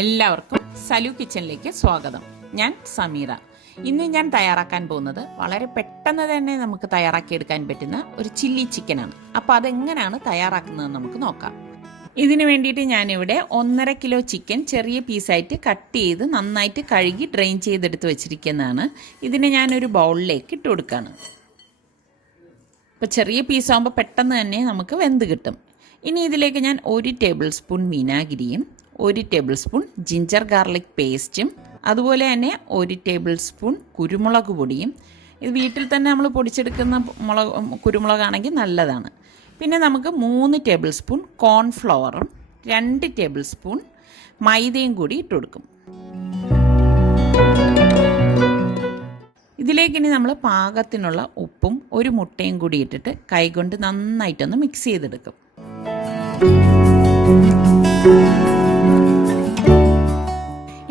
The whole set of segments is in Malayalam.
എല്ലാവർക്കും സലു കിച്ചണിലേക്ക് സ്വാഗതം. ഞാൻ സമീറ. ഇന്ന് ഞാൻ തയ്യാറാക്കാൻ പോകുന്നത് വളരെ പെട്ടെന്ന് തന്നെ നമുക്ക് തയ്യാറാക്കിയെടുക്കാൻ പറ്റുന്ന ഒരു ചില്ലി ചിക്കനാണ്. അപ്പോൾ അതെങ്ങനെയാണ് തയ്യാറാക്കുന്നതെന്ന് നമുക്ക് നോക്കാം. ഇതിന് വേണ്ടിയിട്ട് ഞാനിവിടെ 1.5 കിലോ ചിക്കൻ ചെറിയ പീസായിട്ട് കട്ട് ചെയ്ത് നന്നായിട്ട് കഴുകി ഡ്രെയിൻ ചെയ്തെടുത്ത് വെച്ചിരിക്കുന്നതാണ്. ഇതിനെ ഞാനൊരു ബൗളിലേക്ക് ഇട്ട് കൊടുക്കുകയാണ്. ഇപ്പോൾ ചെറിയ പീസാകുമ്പോൾ പെട്ടെന്ന് തന്നെ നമുക്ക് വെന്ത് കിട്ടും. ഇനി ഇതിലേക്ക് ഞാൻ 1 ടേബിൾ സ്പൂൺ വിനാഗിരിയും 1 ടേബിൾ സ്പൂൺ ജിഞ്ചർ ഗാർലിക് പേസ്റ്റും അതുപോലെ തന്നെ 1 ടേബിൾ സ്പൂൺ കുരുമുളക് പൊടിയും, ഇത് വീട്ടിൽ തന്നെ നമ്മൾ പൊടിച്ചെടുക്കുന്ന കുരുമുളകാണെങ്കിൽ നല്ലതാണ്. പിന്നെ നമുക്ക് 3 ടേബിൾ സ്പൂൺ കോൺഫ്ലവറും 2 ടേബിൾ സ്പൂൺ മൈദയും കൂടി ഇട്ട് കൊടുക്കും. ഇതിലേക്ക് ഇനി നമ്മൾ പാകത്തിനുള്ള ഉപ്പും 1 മുട്ടയും കൂടി ഇട്ടിട്ട് കൈകൊണ്ട് നന്നായിട്ടൊന്ന് മിക്സ് ചെയ്തെടുക്കും.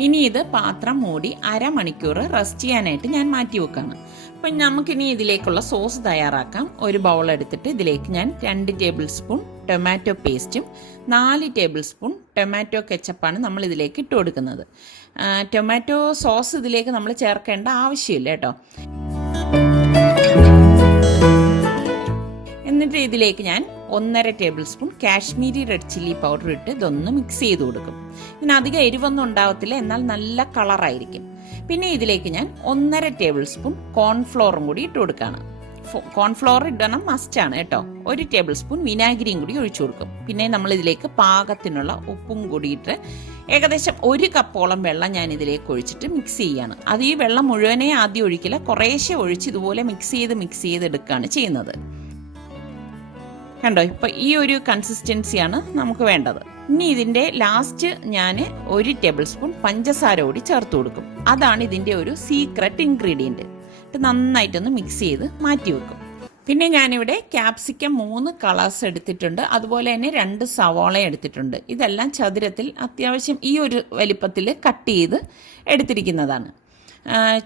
ഇനി ഇത് പാത്രം മൂടി അരമണിക്കൂർ റെസ്റ്റ് ചെയ്യാനായിട്ട് ഞാൻ മാറ്റി വെക്കുകയാണ്. അപ്പം നമുക്കിനി ഇതിലേക്കുള്ള സോസ് തയ്യാറാക്കാം. ഒരു ബൗൾ എടുത്തിട്ട് ഇതിലേക്ക് ഞാൻ 2 ടേബിൾ സ്പൂൺ ടൊമാറ്റോ പേസ്റ്റും 4 ടേബിൾ സ്പൂൺ ടൊമാറ്റോ കെച്ചപ്പാണ് നമ്മൾ ഇതിലേക്ക് ഇട്ട് കൊടുക്കുന്നത്. ടൊമാറ്റോ സോസ് ഇതിലേക്ക് നമ്മൾ ചേർക്കേണ്ട ആവശ്യമില്ല കേട്ടോ. എന്നിട്ട് ഇതിലേക്ക് ഞാൻ 1.5 table spoon Kashmiri red chilli powder ഇട്ട് ഇതൊന്ന് മിക്സ് ചെയ്ത് കൊടുക്കും. ഇതിന് അധികം എരിവൊന്നും ഉണ്ടാവത്തില്ല, എന്നാൽ നല്ല കളറായിരിക്കും. പിന്നെ ഇതിലേക്ക് ഞാൻ 1.5 ടേബിൾ സ്പൂൺ കോൺഫ്ലോറും കൂടി ഇട്ട് കൊടുക്കുകയാണ്. കോൺഫ്ലോർ ഇടണം, മസ്റ്റാണ് കേട്ടോ. 1 ടേബിൾ സ്പൂൺ വിനാഗിരിയും കൂടി ഒഴിച്ചു കൊടുക്കും. പിന്നെ നമ്മൾ ഇതിലേക്ക് പാകത്തിനുള്ള ഉപ്പും കൂടിയിട്ട് ഏകദേശം 1 കപ്പോളം വെള്ളം ഞാൻ ഇതിലേക്ക് ഒഴിച്ചിട്ട് മിക്സ് ചെയ്യാണ്. അത് ഈ വെള്ളം മുഴുവനേ ആദ്യം ഒഴിക്കില്ല, കുറേശ്ശെ ഒഴിച്ച് ഇതുപോലെ മിക്സ് ചെയ്ത് എടുക്കുകയാണ് ചെയ്യുന്നത്. കണ്ടോ, ഇപ്പോൾ ഈ ഒരു കൺസിസ്റ്റൻസിയാണ് നമുക്ക് വേണ്ടത്. ഇനി ഇതിൻ്റെ ലാസ്റ്റ് ഞാൻ 1 ടേബിൾ സ്പൂൺ പഞ്ചസാര കൂടി ചേർത്ത് കൊടുക്കും. അതാണ് ഇതിൻ്റെ ഒരു സീക്രട്ട് ഇൻഗ്രീഡിയൻറ്റ്. ഇത് നന്നായിട്ടൊന്ന് മിക്സ് ചെയ്ത് മാറ്റി വെക്കും. പിന്നെ ഞാനിവിടെ ക്യാപ്സിക്കം 3 കളേഴ്സ് എടുത്തിട്ടുണ്ട്, അതുപോലെ തന്നെ 2 സവാള എടുത്തിട്ടുണ്ട്. ഇതെല്ലാം ചതുരത്തിൽ അത്യാവശ്യം ഈ ഒരു വലിപ്പത്തിൽ കട്ട് ചെയ്ത് എടുത്തിരിക്കുന്നതാണ്.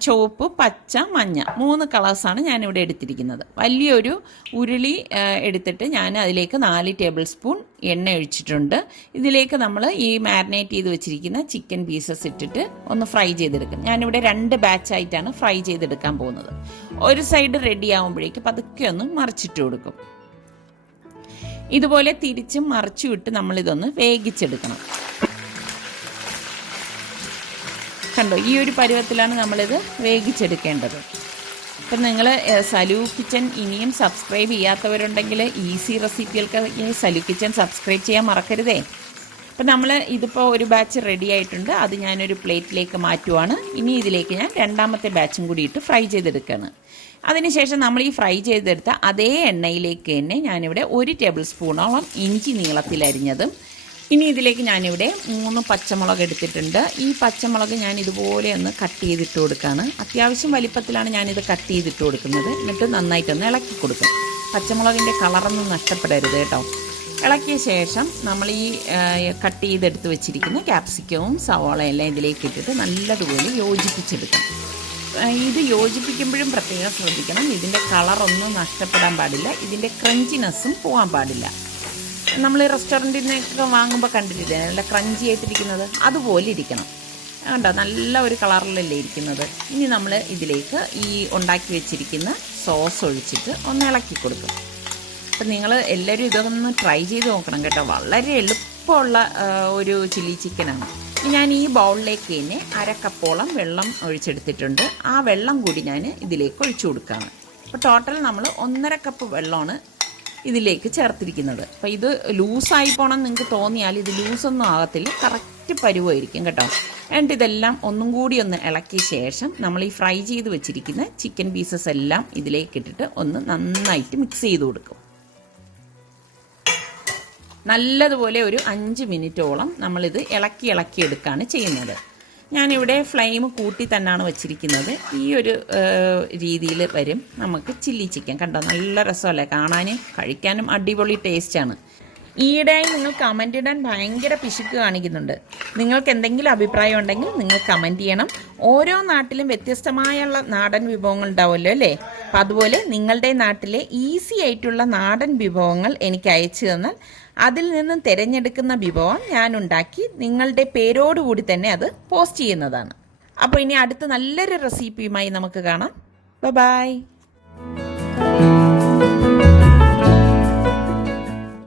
ചുവപ്പ്, പച്ച, മഞ്ഞ 3 കളേഴ്സാണ് ഞാനിവിടെ എടുത്തിരിക്കുന്നത്. വലിയൊരു ഉരുളി എടുത്തിട്ട് ഞാൻ അതിലേക്ക് 4 ടേബിൾ സ്പൂൺ എണ്ണ ഒഴിച്ചിട്ടുണ്ട്. ഇതിലേക്ക് നമ്മൾ ഈ മാരിനേറ്റ് ചെയ്ത് വെച്ചിരിക്കുന്ന ചിക്കൻ പീസസ് ഇട്ടിട്ട് ഒന്ന് ഫ്രൈ ചെയ്തെടുക്കും. ഞാനിവിടെ 2 ബാച്ചായിട്ടാണ് ഫ്രൈ ചെയ്തെടുക്കാൻ പോകുന്നത്. ഒരു സൈഡ് റെഡി ആകുമ്പോഴേക്ക് പതുക്കെ ഒന്ന് മറിച്ചിട്ട് കൊടുക്കും. ഇതുപോലെ തിരിച്ചും മറിച്ചും ഇട്ട് നമ്മളിതൊന്ന് വേവിച്ചെടുക്കണം. കണ്ടോ, ഈ ഒരു പരുവത്തിലാണ് നമ്മളിത് വേവിച്ചെടുക്കേണ്ടത്. അപ്പം നിങ്ങൾ സലു കിച്ചൻ ഇനിയും സബ്സ്ക്രൈബ് ചെയ്യാത്തവരുണ്ടെങ്കിൽ ഈസി റെസിപ്പികൾക്ക് സലു കിച്ചൻ സബ്സ്ക്രൈബ് ചെയ്യാൻ മറക്കരുതേ. അപ്പം നമ്മൾ ഇതിപ്പോൾ ഒരു ബാച്ച് റെഡി ആയിട്ടുണ്ട്, അത് ഞാനൊരു പ്ലേറ്റിലേക്ക് മാറ്റുവാണ്. ഇനി ഇതിലേക്ക് ഞാൻ 2ാമത്തെ ബാച്ചും കൂടി ഇട്ട് ഫ്രൈ ചെയ്തെടുക്കുകയാണ്. അതിനുശേഷം നമ്മൾ ഈ ഫ്രൈ ചെയ്തെടുത്ത അതേ എണ്ണയിലേക്ക് തന്നെ ഞാനിവിടെ 1 ടേബിൾ സ്പൂണോളം ഇഞ്ചി നീളത്തിലരിഞ്ഞതും, ഇനി ഇതിലേക്ക് ഞാനിവിടെ 3 പച്ചമുളക് എടുത്തിട്ടുണ്ട്. ഈ പച്ചമുളക് ഞാൻ ഇതുപോലെ ഒന്ന് കട്ട് ചെയ്തിട്ട് കൊടുക്കുകയാണ്. അത്യാവശ്യം വലിപ്പത്തിലാണ് ഞാനിത് കട്ട് ചെയ്തിട്ട് കൊടുക്കുന്നത്. എന്നിട്ട് നന്നായിട്ടൊന്ന് ഇളക്കി കൊടുക്കും. പച്ചമുളകിൻ്റെ കളറൊന്നും നഷ്ടപ്പെടരുത് കേട്ടോ. ഇളക്കിയ ശേഷം നമ്മൾ ഈ കട്ട് ചെയ്തെടുത്ത് വെച്ചിരിക്കുന്ന ക്യാപ്സിക്കവും സവാളയെല്ലാം ഇതിലേക്ക് ഇട്ടിട്ട് നല്ലതുപോലെ യോജിപ്പിച്ചെടുക്കണം. ഇത് യോജിപ്പിക്കുമ്പോഴും പ്രത്യേകം ശ്രദ്ധിക്കണം, ഇതിൻ്റെ കളറൊന്നും നഷ്ടപ്പെടാൻ പാടില്ല, ഇതിൻ്റെ ക്രഞ്ചിനെസ്സും പോകാൻ പാടില്ല. നമ്മൾ റെസ്റ്റോറൻറ്റിൽ നിന്നൊക്കെ വാങ്ങുമ്പോൾ കണ്ടിട്ടില്ലേ നല്ല ക്രഞ്ചി ആയിട്ടിരിക്കുന്നത്, അതുപോലെ ഇരിക്കണം. കണ്ടോ, നല്ല ഒരു കളറിലല്ലേ ഇരിക്കുന്നത്. ഇനി നമ്മൾ ഇതിലേക്ക് ഈ ഉണ്ടാക്കി വെച്ചിരിക്കുന്ന സോസ് ഒഴിച്ചിട്ട് ഒന്ന് ഇളക്കി കൊടുക്കും. അപ്പം നിങ്ങൾ എല്ലാവരും ഇതൊന്ന് ട്രൈ ചെയ്ത് നോക്കണം കേട്ടോ. വളരെ എളുപ്പമുള്ള ഒരു ചില്ലി ചിക്കനാണ്. ഞാൻ ഈ ബൗളിലേക്ക് തന്നെ 1/2 കപ്പോളം വെള്ളം ഒഴിച്ചെടുത്തിട്ടുണ്ട്. ആ വെള്ളം കൂടി ഞാൻ ഇതിലേക്ക് ഒഴിച്ചു കൊടുക്കുകയാണ്. അപ്പോൾ ടോട്ടൽ നമ്മൾ 1.5 കപ്പ് വെള്ളമാണ് ഇതിലേക്ക് ചേർത്തിരിക്കുന്നത്. അപ്പോൾ ഇത് ലൂസായി പോകണം നിങ്ങൾക്ക് തോന്നിയാൽ ഇത് ലൂസൊന്നും ആകത്തില്ല, കറക്റ്റ് പരുവായിരിക്കും കേട്ടോ. എന്നിട്ട് ഇതെല്ലാം ഒന്നും കൂടി ഒന്ന് ഇളക്കിയ ശേഷം നമ്മൾ ഈ ഫ്രൈ ചെയ്ത് വെച്ചിരിക്കുന്ന ചിക്കൻ പീസസ് എല്ലാം ഇതിലേക്ക് ഇട്ടിട്ട് ഒന്ന് നന്നായിട്ട് മിക്സ് ചെയ്ത് കൊടുക്കും. നല്ലതുപോലെ ഒരു 5 മിനിറ്റോളം നമ്മളിത് ഇളക്കി എടുക്കുകയാണ് ചെയ്യുന്നത്. ഞാനിവിടെ ഫ്ലെയിം കൂട്ടി തന്നെയാണ് വെച്ചിരിക്കുന്നത്. ഈ ഒരു രീതിയിൽ വരും നമുക്ക് ചില്ലി ചിക്കൻ. കണ്ടോ, നല്ല രസമല്ലേ കാണാനും കഴിക്കാനും, അടിപൊളി ടേസ്റ്റാണ്. ഈയിടെയായി നിങ്ങൾ കമൻ്റ് ഇടാൻ ഭയങ്കര പിശുക്ക് കാണിക്കുന്നുണ്ട്. നിങ്ങൾക്ക് എന്തെങ്കിലും അഭിപ്രായം ഉണ്ടെങ്കിൽ നിങ്ങൾ കമൻറ്റ് ചെയ്യണം. ഓരോ നാട്ടിലും വ്യത്യസ്തമായുള്ള നാടൻ വിഭവങ്ങൾ ഉണ്ടാവുമല്ലോ അല്ലേ? അപ്പം അതുപോലെ നിങ്ങളുടെ നാട്ടിലെ ഈസി ആയിട്ടുള്ള നാടൻ വിഭവങ്ങൾ എനിക്ക് അയച്ചു തന്നാൽ അതിൽ നിന്നും തിരഞ്ഞെടുക്കുന്ന വിഭവം ഞാൻ ഉണ്ടാക്കി നിങ്ങളുടെ പേരോടുകൂടി തന്നെ അത് പോസ്റ്റ് ചെയ്യുന്നതാണ്. അപ്പോൾ ഇനി അടുത്ത നല്ലൊരു റെസിപ്പിയുമായി നമുക്ക് കാണാം. ബൈ.